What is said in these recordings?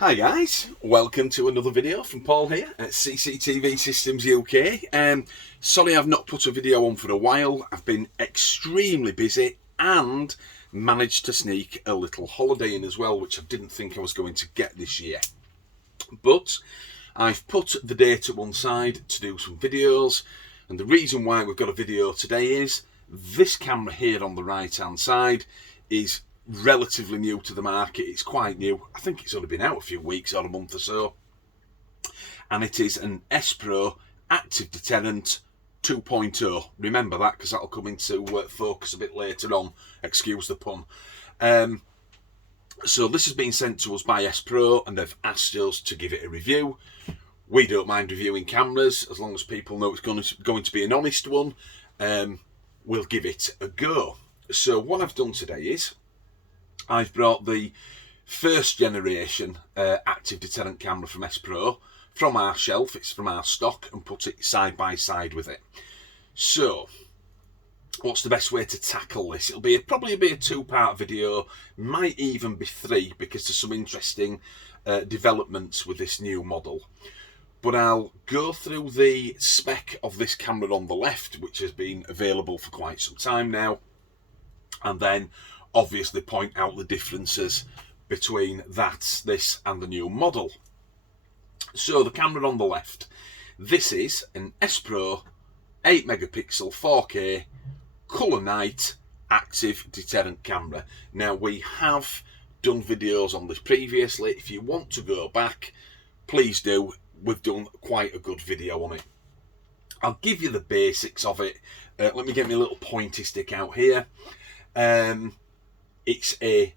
Hi guys, welcome to another video from Paul here at CCTV Systems UK. Sorry I've not put a video on for a while. I've been extremely busy and managed to sneak a little holiday in as well, which I didn't think I was going to get this year. But I've put the day to one side to do some videos, and the reason why we've got a video today is this camera here on the right hand side is relatively new to the market. It's quite new. I think it's only been out a few weeks or a month or so, and it is an Spro Active Deterrent 2.0. Remember that, because that'll come into focus a bit later on, excuse the pun. So this has been sent to us by Spro, and they've asked us to give it a review. We don't mind reviewing cameras as long as people know it's going to be an honest one. We'll give it a go. So what I've done today is I've brought the first generation active deterrent camera from Spro from our shelf, it's from our stock, and put it side by side with it. So what's the best way to tackle this? It'll probably be a two-part video, might even be three, because there's some interesting developments with this new model. But I'll go through the spec of this camera on the left, which has been available for quite some time now, and then obviously point out the differences between this and the new model. So the camera on the left, this is an Spro 8 megapixel 4K colour night active deterrent camera. Now we have done videos on this previously. If you want to go back, please do. We've done quite a good video on it. I'll give you the basics of it. Let me get my little pointy stick out here. It's a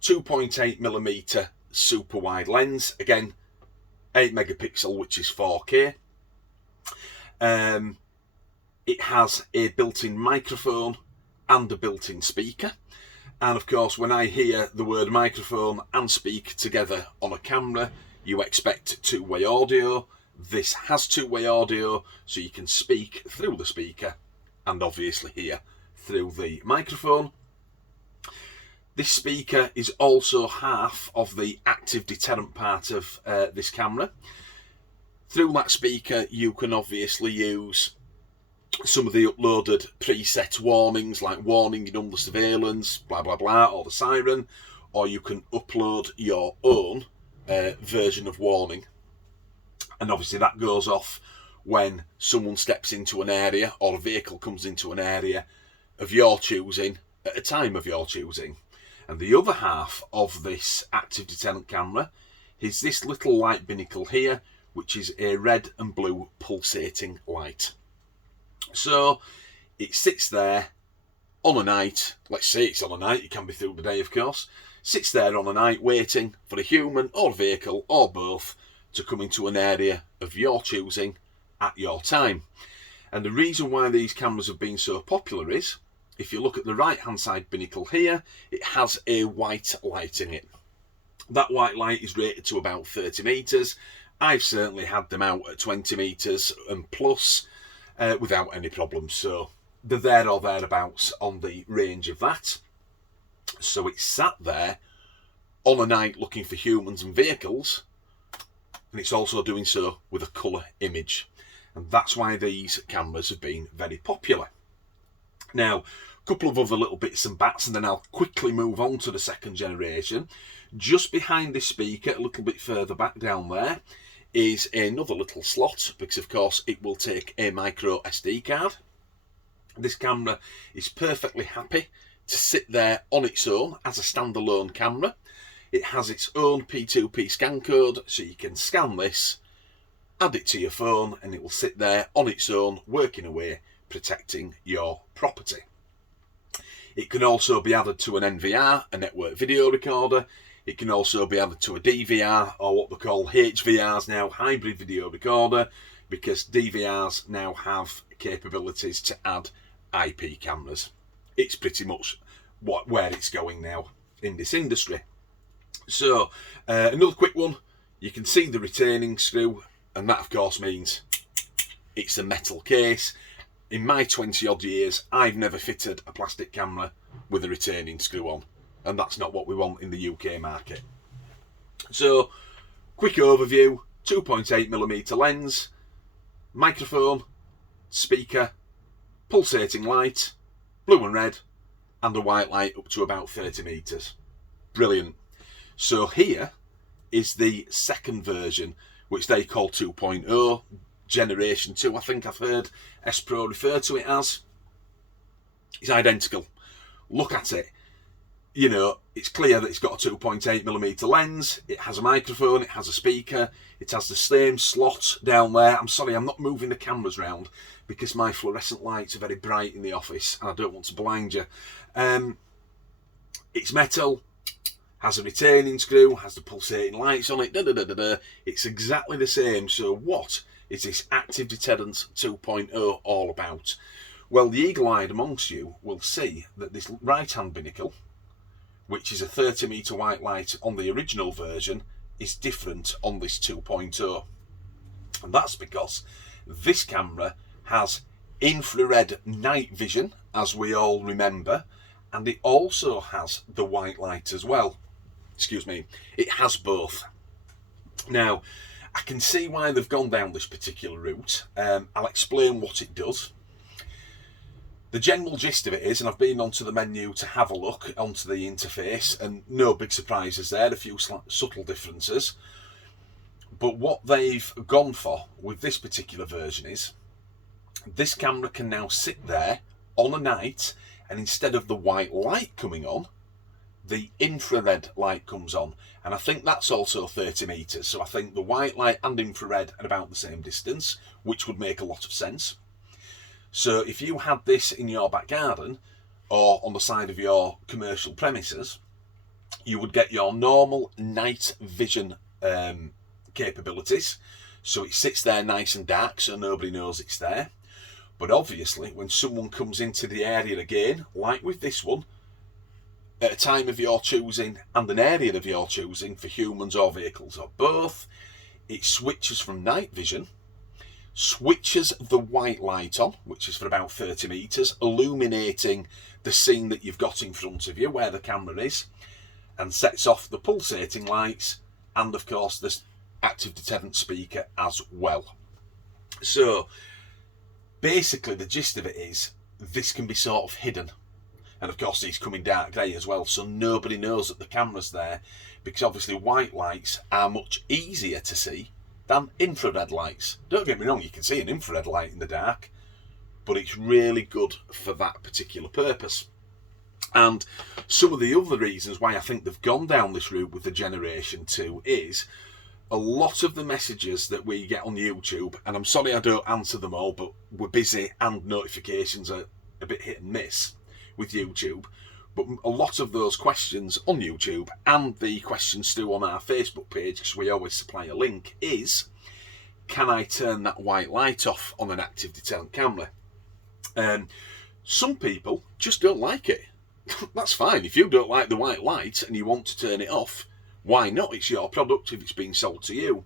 2.8mm super wide lens, again 8 megapixel, which is 4K. It has a built-in microphone and a built-in speaker, and of course when I hear the word microphone and speak together on a camera, you expect two-way audio. This has two-way audio, so you can speak through the speaker and obviously hear through the microphone. This speaker is also half of the active deterrent part of this camera. Through that speaker you can obviously use some of the uploaded preset warnings, like warning you're under surveillance, blah blah blah, or the siren, or you can upload your own version of warning, and obviously that goes off when someone steps into an area or a vehicle comes into an area of your choosing at a time of your choosing. And the other half of this active deterrent camera is this little light binnacle here, which is a red and blue pulsating light. So it sits there on a night, let's say it's on a night, it can be through the day of course, sits there on a night waiting for a human or vehicle or both to come into an area of your choosing at your time. And the reason why these cameras have been so popular is, if you look at the right hand side binnacle here, it has a white light in it. That white light is rated to about 30 metres. I've certainly had them out at 20 metres and plus without any problems. So they're there or thereabouts on the range of that. So it's sat there on a night looking for humans and vehicles, and it's also doing so with a colour image. And that's why these cameras have been very popular. Now, a couple of other little bits and bats, and then I'll quickly move on to the second generation. Just behind this speaker, a little bit further back down there, is another little slot, because of course it will take a micro SD card. This camera is perfectly happy to sit there on its own as a standalone camera. It has its own P2P scan code, so you can scan this, add it to your phone, and it will sit there on its own, working away, protecting your property. It can also be added to an NVR, a network video recorder. It can also be added to a DVR, or what we call HVRs now, hybrid video recorder, because DVRs now have capabilities to add IP cameras. It's pretty much where it's going now in this industry. So another quick one, you can see the retaining screw, and that of course means it's a metal case. In my 20 odd years, I've never fitted a plastic camera with a retaining screw on, and that's not what we want in the UK market. So quick overview, 2.8mm lens, microphone, speaker, pulsating light, blue and red, and a white light up to about 30 meters. Brilliant. So here is the second version, which they call 2.0, Generation 2, I think I've heard Spro refer to it as. It's identical. Look at it. You know, it's clear that it's got a 2.8mm lens, it has a microphone, it has a speaker, it has the same slot down there. I'm sorry, I'm not moving the cameras around because my fluorescent lights are very bright in the office and I don't want to blind you. It's metal, has a retaining screw, has the pulsating lights on it, It's exactly the same. So what is this Active Deterrence 2.0 all about? Well, the eagle-eyed amongst you will see that this right-hand binnacle, which is a 30 meter white light on the original version, is different on this 2.0. And that's because this camera has infrared night vision, as we all remember, and it also has the white light as well. Excuse me, it has both. Now, I can see why they've gone down this particular route. I'll explain what it does. The general gist of it is, and I've been onto the menu to have a look onto the interface, and no big surprises there, a few subtle differences. But what they've gone for with this particular version is, this camera can now sit there on a night, and instead of the white light coming on, the infrared light comes on. And I think that's also 30 meters. So I think the white light and infrared are about the same distance, which would make a lot of sense. So if you had this in your back garden or on the side of your commercial premises, you would get your normal night vision capabilities. So it sits there nice and dark so nobody knows it's there. But obviously when someone comes into the area again, like with this one, at a time of your choosing and an area of your choosing for humans or vehicles or both, it switches from night vision, switches the white light on, which is for about 30 meters, illuminating the scene that you've got in front of you where the camera is, and sets off the pulsating lights and of course this active deterrent speaker as well. So basically the gist of it is this can be sort of hidden. And of course these come in dark grey as well, so nobody knows that the camera's there, because obviously white lights are much easier to see than infrared lights. Don't get me wrong, you can see an infrared light in the dark, but it's really good for that particular purpose. And some of the other reasons why I think they've gone down this route with the Generation 2 is a lot of the messages that we get on YouTube, and I'm sorry I don't answer them all, but we're busy and notifications are a bit hit and miss with YouTube, but a lot of those questions on YouTube and the questions too on our Facebook page, because we always supply a link, is can I turn that white light off on an active deterrent camera? Some people just don't like it. That's fine. If you don't like the white light and you want to turn it off, why not? It's your product if it's being sold to you.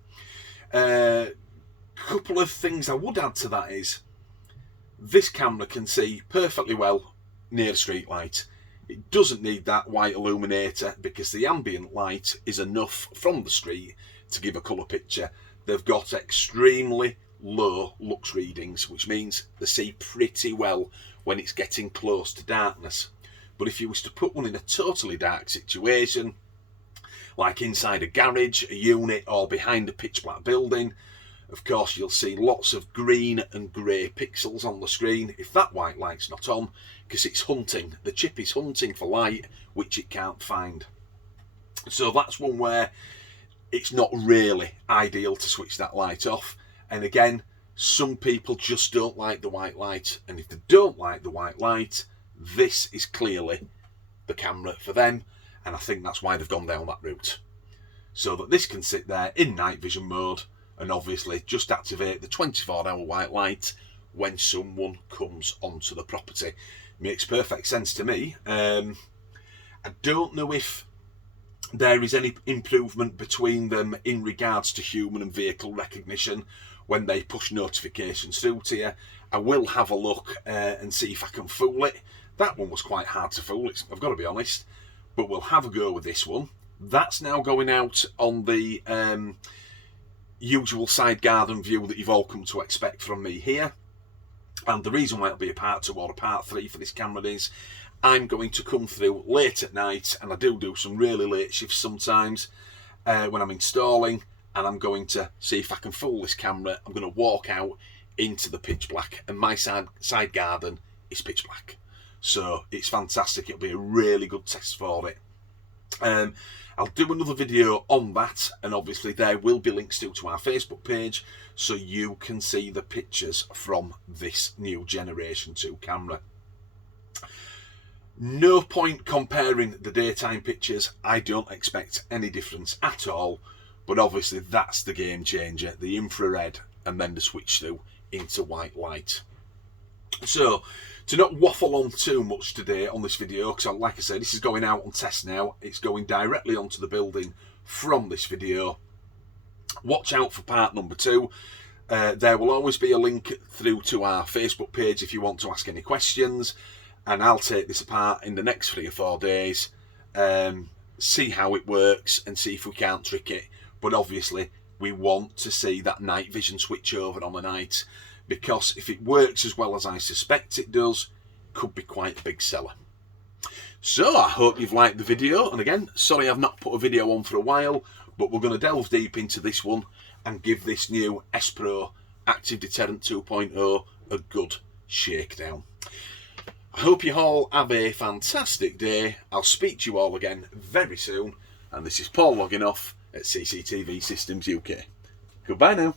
Couple of things I would add to that is this camera can see perfectly well near a street light. It doesn't need that white illuminator because the ambient light is enough from the street to give a colour picture. They've got extremely low lux readings, which means they see pretty well when it's getting close to darkness. But if you was to put one in a totally dark situation, like inside a garage, a unit, or behind a pitch black building, of course you'll see lots of green and grey pixels on the screen if that white light's not on, because it's hunting. The chip is hunting for light which it can't find. So that's one where it's not really ideal to switch that light off. And again, some people just don't like the white light, and if they don't like the white light, this is clearly the camera for them, and I think that's why they've gone down that route, so that this can sit there in night vision mode and obviously just activate the 24-hour white light when someone comes onto the property. Makes perfect sense to me. I don't know if there is any improvement between them in regards to human and vehicle recognition when they push notifications through to you. I will have a look and see if I can fool it. That one was quite hard to fool, I've got to be honest, but we'll have a go with this one. That's now going out on the usual side garden view that you've all come to expect from me here. And the reason why it'll be a part 2 or a part 3 for this camera is I'm going to come through late at night, and I do some really late shifts sometimes when I'm installing, and I'm going to see if I can fool this camera. I'm going to walk out into the pitch black, and my side garden is pitch black. So it's fantastic. It'll be a really good test for it. I'll do another video on that, and obviously there will be links to our Facebook page so you can see the pictures from this new Generation 2 camera. No point comparing the daytime pictures. I don't expect any difference at all, but obviously that's the game changer, the infrared and then the switch through into white light. So, to not waffle on too much today on this video, because like I said, this is going out on test now. It's going directly onto the building from this video. Watch out for part number 2. There will always be a link through to our Facebook page if you want to ask any questions, and I'll take this apart in the next 3 or 4 days, see how it works and see if we can't trick it. But obviously we want to see that night vision switch over on the night, because if it works as well as I suspect it does, could be quite a big seller. So I hope you've liked the video, and again, sorry I've not put a video on for a while, but we're going to delve deep into this one and give this new Spro Active Deterrent 2.0 a good shakedown. I hope you all have a fantastic day. I'll speak to you all again very soon, and this is Paul logging off at CCTV Systems UK. Goodbye now.